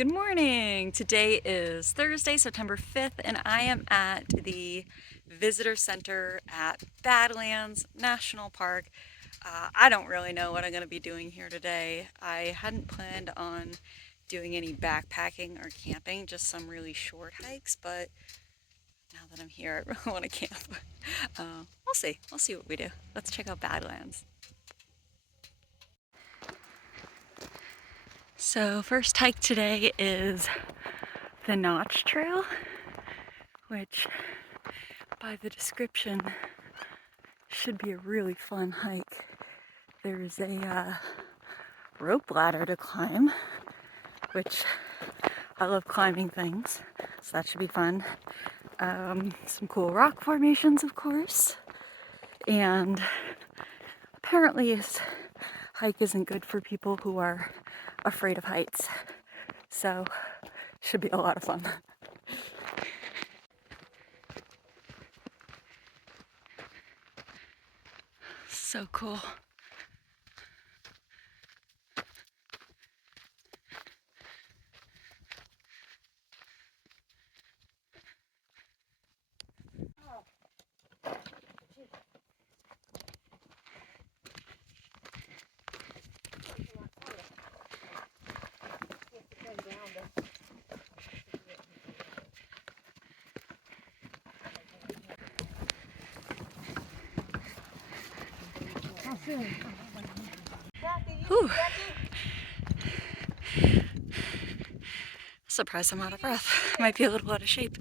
Good morning. Today is Thursday, September 5th, and I am at the visitor center at Badlands National Park. I don't really know what I'm going to be doing here today. I hadn't planned on doing any backpacking or camping, just some really short hikes, but now that I'm here, I really want to camp. We'll see. We'll see what we do. Let's check out Badlands. So first hike today is the Notch Trail, which by the description should be a really fun hike. There's a rope ladder to climb, which I love climbing things, so that should be fun. Some cool rock formations, of course, and apparently this hike isn't good for people who are afraid of heights, so should be a lot of fun. So cool. Whew. Surprised I'm out of breath. Might be a little out of shape.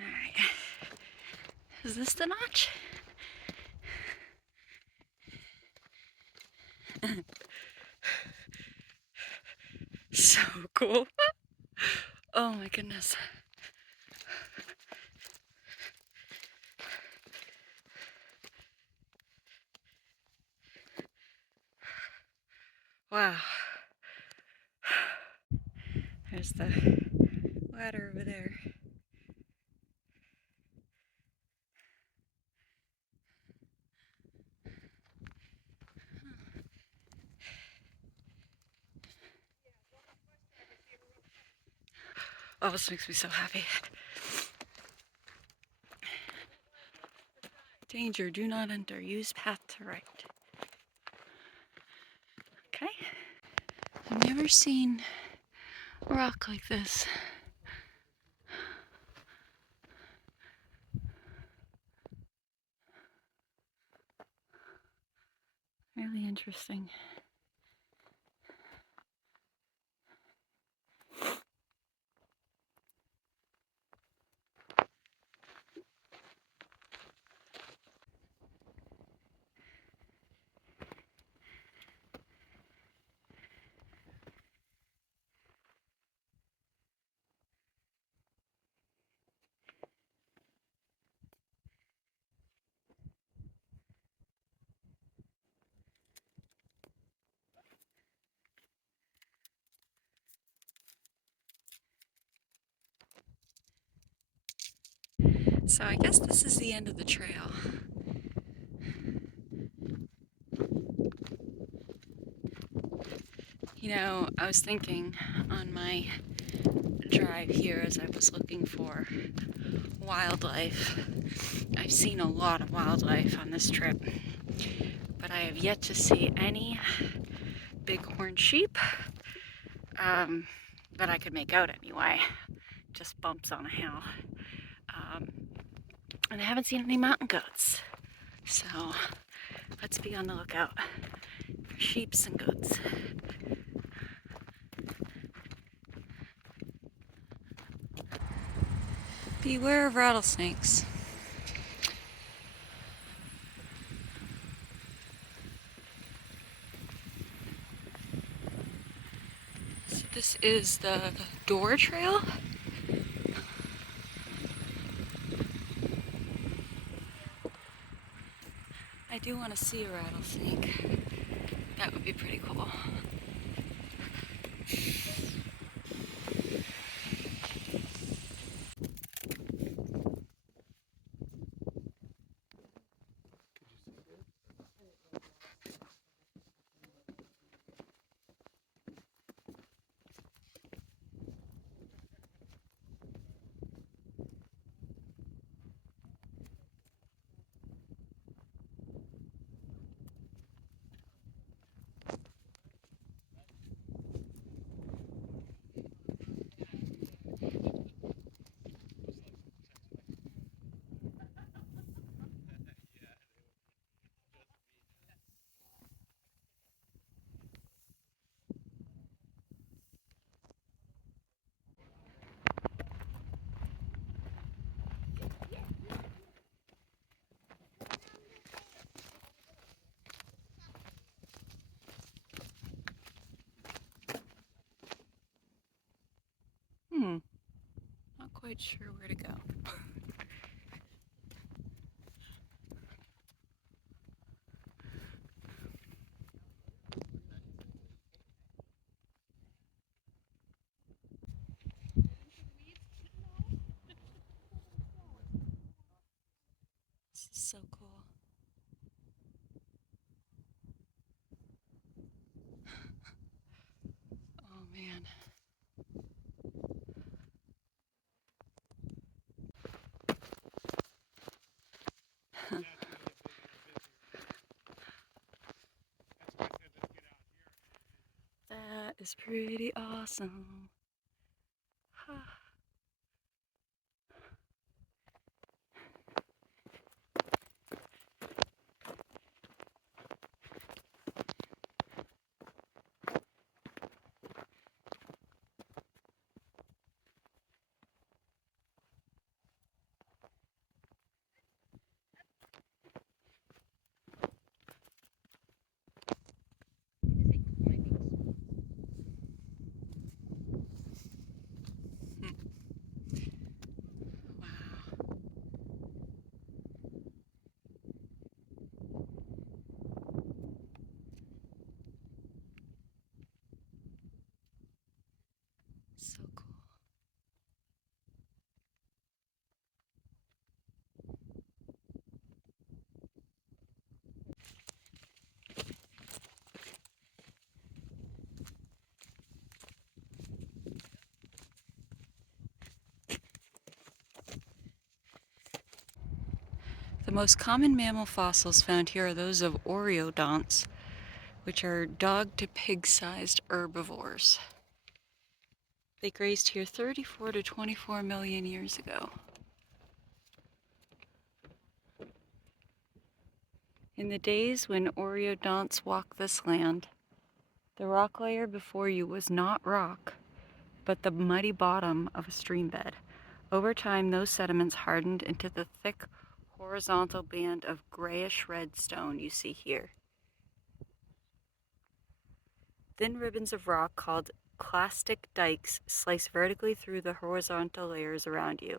Alright. Is this the notch? So cool. Oh my goodness. Wow. There's the ladder over there. Oh, this makes me so happy. Danger, do not enter. Use path to right. Okay. I've never seen rock like this. Really interesting. So I guess this is the end of the trail. You know, I was thinking on my drive here as I was looking for wildlife. I've seen a lot of wildlife on this trip, but I have yet to see any bighorn sheep that I could make out anyway. Just bumps on a hill. And I haven't seen any mountain goats. So let's be on the lookout for sheeps and goats. Beware of rattlesnakes. So this is the door trail. I do want to see a rattlesnake. That would be pretty cool. Not quite sure where to go. This is so cool. Oh man. That is pretty awesome. Wow. So cool. The most common mammal fossils found here are those of oreodonts, which are dog to pig-sized herbivores. They grazed here 34 to 24 million years ago. In the days when oreodonts walked this land, the rock layer before you was not rock, but the muddy bottom of a stream bed. Over time, those sediments hardened into the thick horizontal band of grayish-red stone you see here. Thin ribbons of rock called clastic dikes slice vertically through the horizontal layers around you.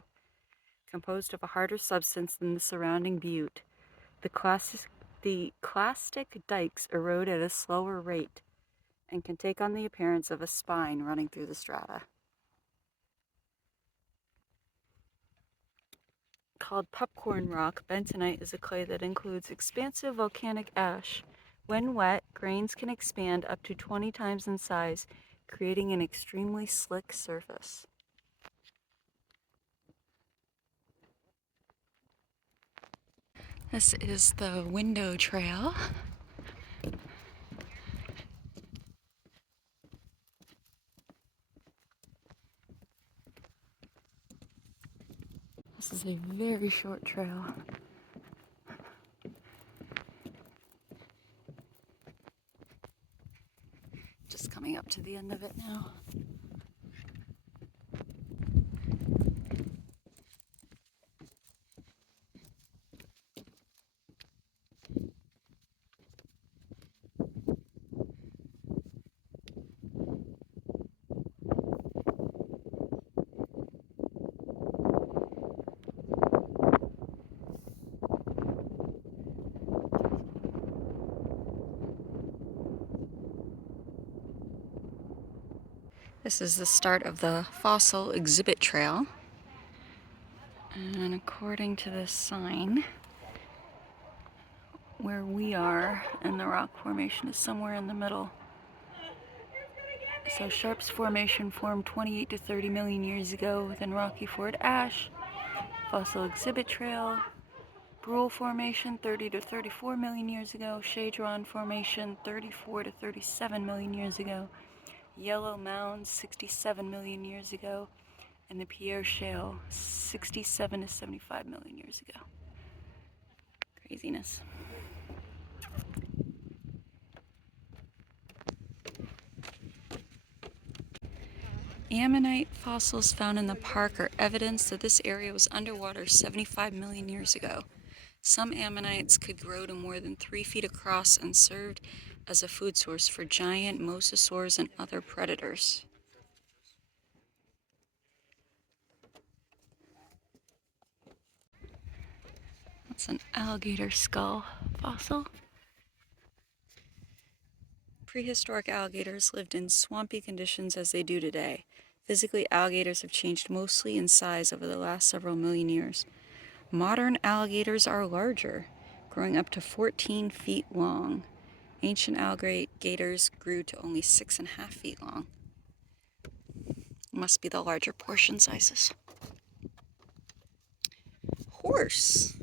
Composed of a harder substance than the surrounding butte, the clastic dikes erode at a slower rate and can take on the appearance of a spine running through the strata. Called popcorn rock, bentonite is a clay that includes expansive volcanic ash. When wet, grains can expand up to 20 times in size, creating an extremely slick surface. This is the window trail. This is a very short trail. Just coming up to the end of it now. This is the start of the fossil exhibit trail. And according to this sign, where we are in the rock formation is somewhere in the middle. So Sharps Formation formed 28 to 30 million years ago within Rocky Ford ash. Fossil exhibit trail. Brule Formation 30 to 34 million years ago. Shadron Formation 34 to 37 million years ago. Yellow Mounds 67 million years ago. And the Pierre Shale 67 to 75 million years ago. Craziness. Ammonite fossils found in the park are evidence that this area was underwater 75 million years ago. Some ammonites could grow to more than 3 feet across and served as a food source for giant mosasaurs and other predators. That's an alligator skull fossil. Prehistoric alligators lived in swampy conditions as they do today. Physically, alligators have changed mostly in size over the last several million years. Modern alligators are larger, growing up to 14 feet long. Ancient alligators grew to only 6.5 feet long. Must be the larger portion sizes. Horse.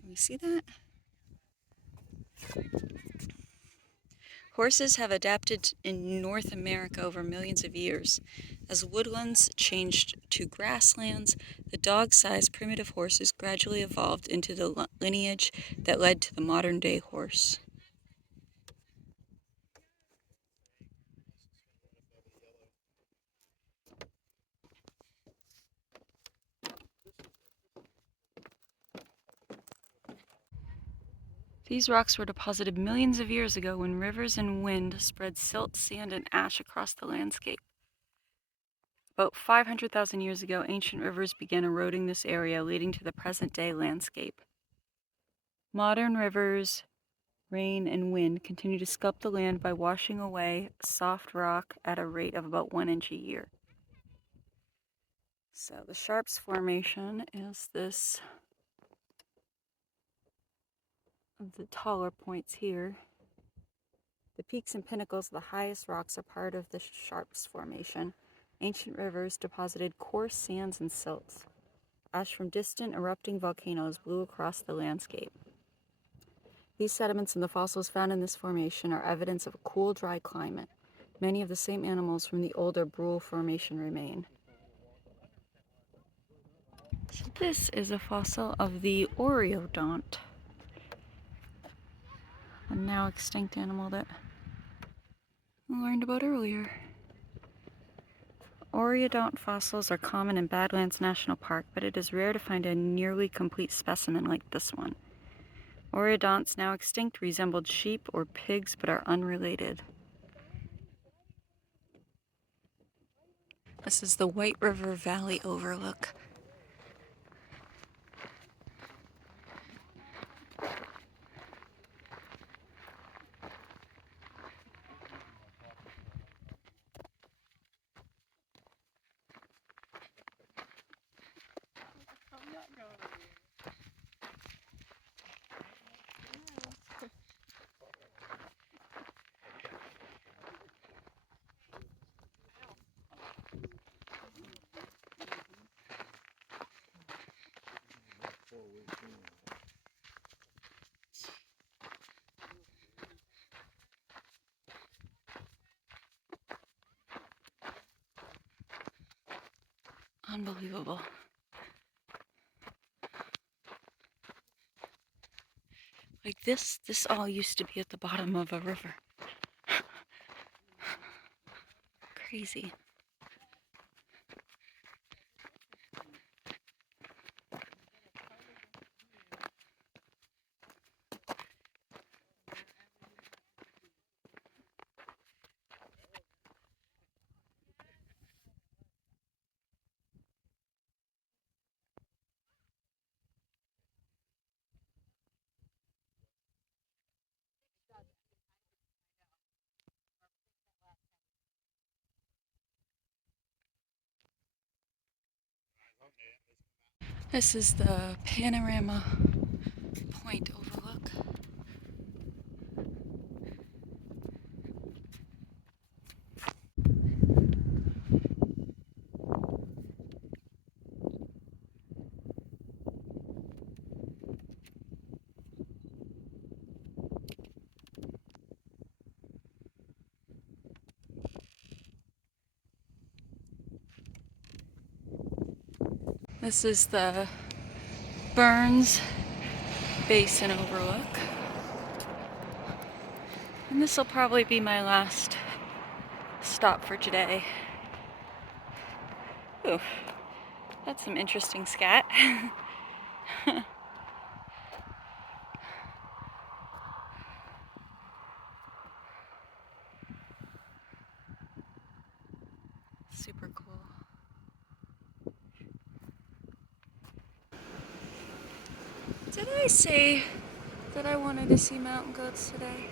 Can we see that? Horses have adapted in North America over millions of years. As woodlands changed to grasslands, the dog-sized primitive horses gradually evolved into the lineage that led to the modern-day horse. These rocks were deposited millions of years ago when rivers and wind spread silt, sand, and ash across the landscape. About 500,000 years ago, ancient rivers began eroding this area, leading to the present-day landscape. Modern rivers, rain, and wind continue to sculpt the land by washing away soft rock at a rate of about 1 inch a year. So the Sharps Formation is this of the taller points here. The peaks and pinnacles of the highest rocks are part of the Sharps Formation. Ancient rivers deposited coarse sands and silts. Ash from distant erupting volcanoes blew across the landscape. These sediments and the fossils found in this formation are evidence of a cool, dry climate. Many of the same animals from the older Brule Formation remain. So this is a fossil of the oreodont, a now extinct animal that we learned about earlier. Oreodont fossils are common in Badlands National Park, but it is rare to find a nearly complete specimen like this one. Oreodonts, now extinct, resembled sheep or pigs but are unrelated. This is the White River Valley overlook. Unbelievable. Like this all used to be at the bottom of a river. Crazy. This is the Panorama Point overlook. This is the Basin overlook. And this will probably be my last stop for today. Ooh, that's some interesting scat. Super cool. Did I say that I wanted to see mountain goats today?